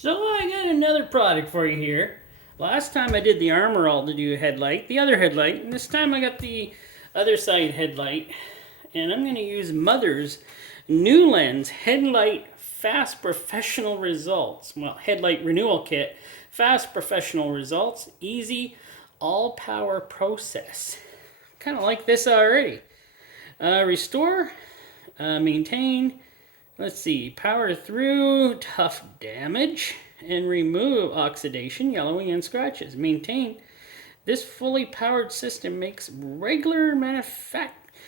So I got another product for you here. Last time I did the armor all to do headlight, the other headlight, and this time I got the other side headlight. And I'm going to use Mother's NuLens Headlight Fast Professional Results. Well, Headlight Renewal Kit. Fast Professional Results. Easy all power process. Kind of like this already. Restore. Maintain. Let's see, power through, tough damage, and remove oxidation, yellowing, and scratches. Maintain. This fully powered system makes regular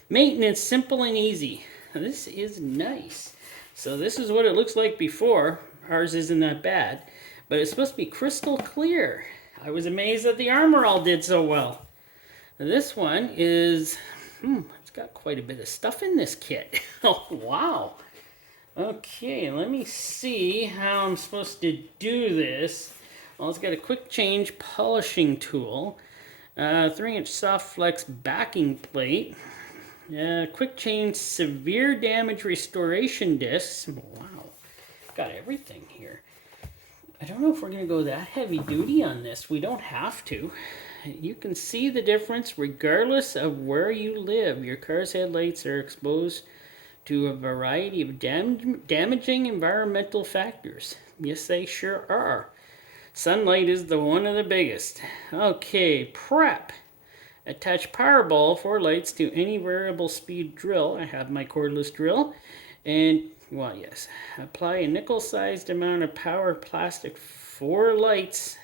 maintenance simple and easy. This is nice. So this is what it looks like before. Ours isn't that bad, but it's supposed to be crystal clear. I was amazed that the Armor All did so well. This one is, it's got quite a bit of stuff in this kit. Oh, wow. Okay, let me see how I'm supposed to do this. Well, it's got a quick change polishing tool, 3-inch soft flex backing plate, quick change severe damage restoration discs. Wow, got everything here. I don't know if we're going to go that heavy duty on this. We don't have to. You can see the difference regardless of where you live. Your car's headlights are exposed to a variety of damaging environmental factors. Yes, they sure are. Sunlight is one of the biggest. Okay, prep. Attach Powerball for lights to any variable speed drill. I have my cordless drill. And, well, yes. Apply a nickel-sized amount of power plastic for lights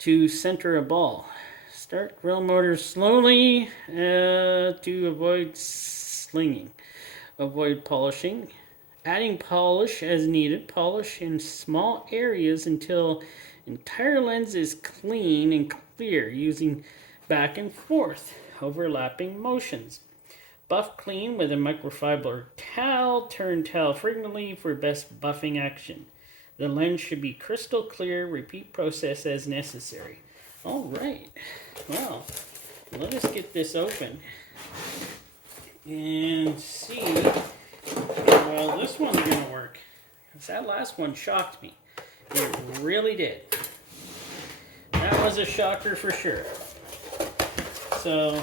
to center a ball. Start grill motor slowly to avoid slinging. Avoid polishing. Adding polish as needed. Polish in small areas until entire lens is clean and clear using back and forth overlapping motions. Buff clean with a microfiber towel. Turn towel frequently for best buffing action. The lens should be crystal clear. Repeat process as necessary. All right. Well, let us get this open and see how well this one's going to work. Because that last one shocked me. It really did. That was a shocker for sure. So,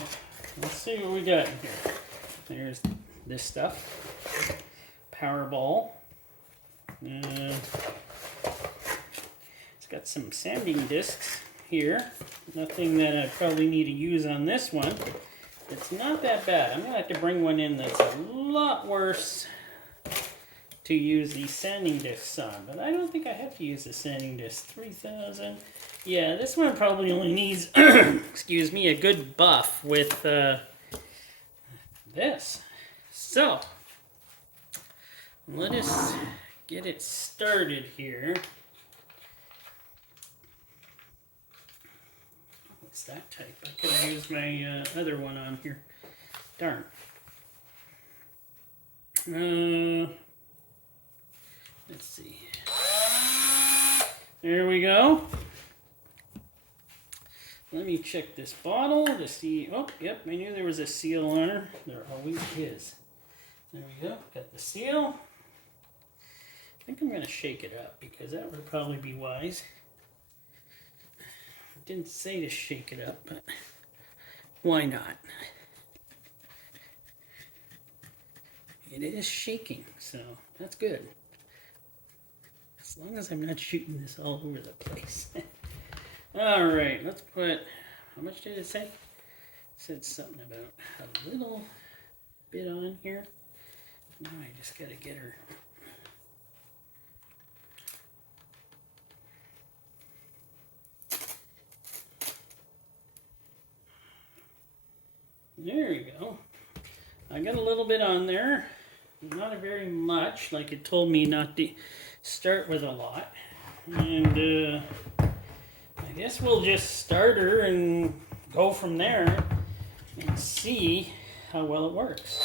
let's see what we got in here. There's this stuff. Powerball. It's got some sanding discs here. Nothing that I probably need to use on this one. It's not that bad. I'm going to have to bring one in that's a lot worse to use these sanding discs on. But I don't think I have to use the sanding disc. 3000. Yeah, this one probably only needs, excuse me, a good buff with this. So, let us get it started here. It's that type. I could have used my other one on here. Darn. Let's see. There we go. Let me check this bottle to see. Oh, yep, I knew there was a seal on her. There always is. There we go. Got the seal. I think I'm going to shake it up because that would probably be wise. Didn't say to shake it up, but why not? It is shaking, so that's good. As long as I'm not shooting this all over the place. All right, let's put, how much did it say? It said something about a little bit on here. Now I just got to get her. There you go. I got a little bit on there. Not very much, like it told me not to start with a lot. And I guess we'll just start her and go from there and see how well it works.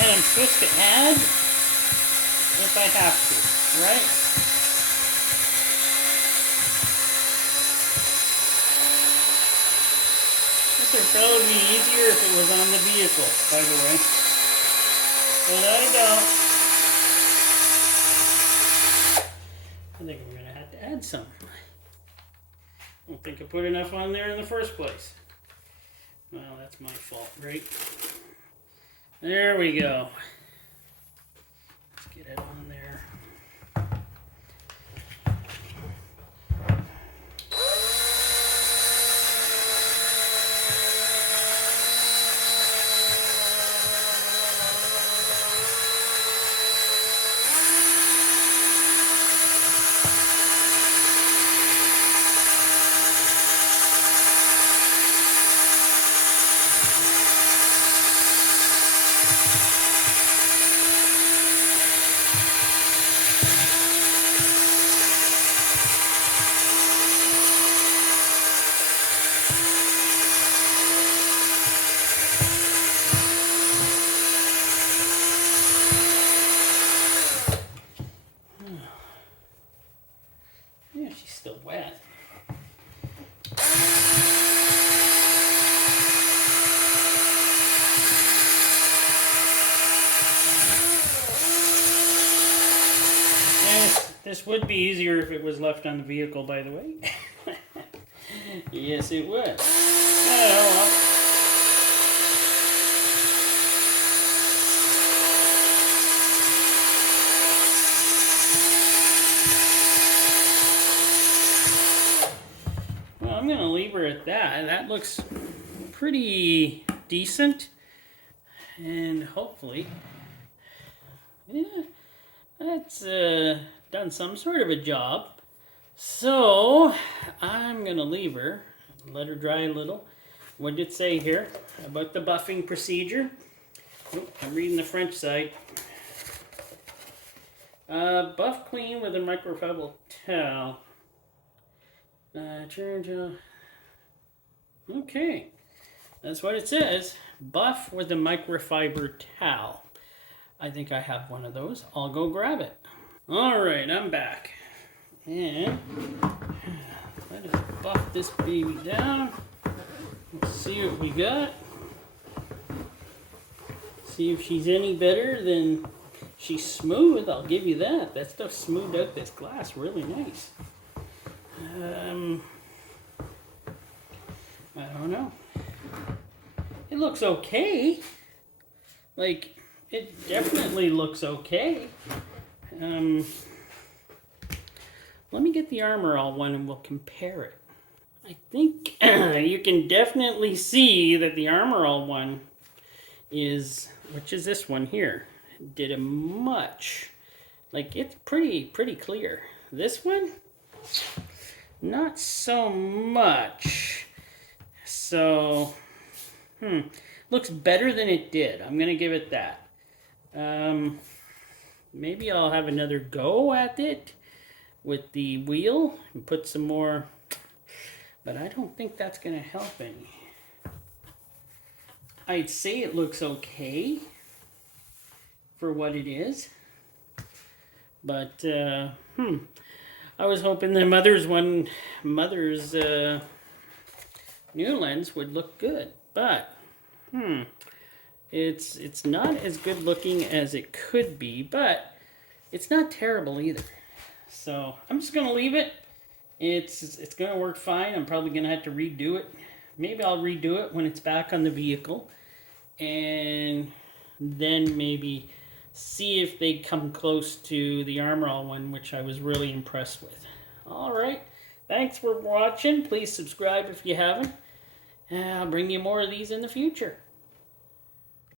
And I'm supposed to add if I have to, right? This would probably be easier if it was on the vehicle, by the way. But I don't. I think I'm going to have to add some. I don't think I put enough on there in the first place. Well, that's my fault, right? There we go. Let's get it on there. Yeah, she's still wet. This would be easier if it was left on the vehicle, by the way. Yes, it would. Oh, well. Well, I'm going to leave her at that. That looks pretty decent. And hopefully, yeah, that's done some sort of a job. So I'm gonna leave her, let her dry a little. What did it say here about the buffing procedure? Oh, I'm reading the French side. Buff clean with a microfiber towel. Okay, that's what it says. Buff with a microfiber towel. I think I have one of those. I'll go grab it. All right, I'm back. And let us buff this baby down. Let's see what we got. See if she's any better than she's smooth. I'll give you that. That stuff smoothed out this glass really nice. I don't know. It looks okay. Like, it definitely looks okay. Let me get the Armor All one and we'll compare it. I think you can definitely see that the Armor All one is, which is this one here, did a much, like it's pretty clear. This one, not so much. So, looks better than it did. I'm gonna give it that. Maybe I'll have another go at it with the wheel and put some more, but I don't think that's going to help any. I'd say it looks okay for what it is, but I was hoping the mother's NuLens would look good, but it's not as good looking as it could be, but it's not terrible either. So I'm just gonna leave it. It's gonna work fine. I'm probably gonna have to redo it. Maybe I'll redo it when it's back on the vehicle, and then maybe see if they come close to the Armor All one, which I was really impressed with. All right, thanks for watching. Please subscribe if you haven't. I'll bring you more of these in the future.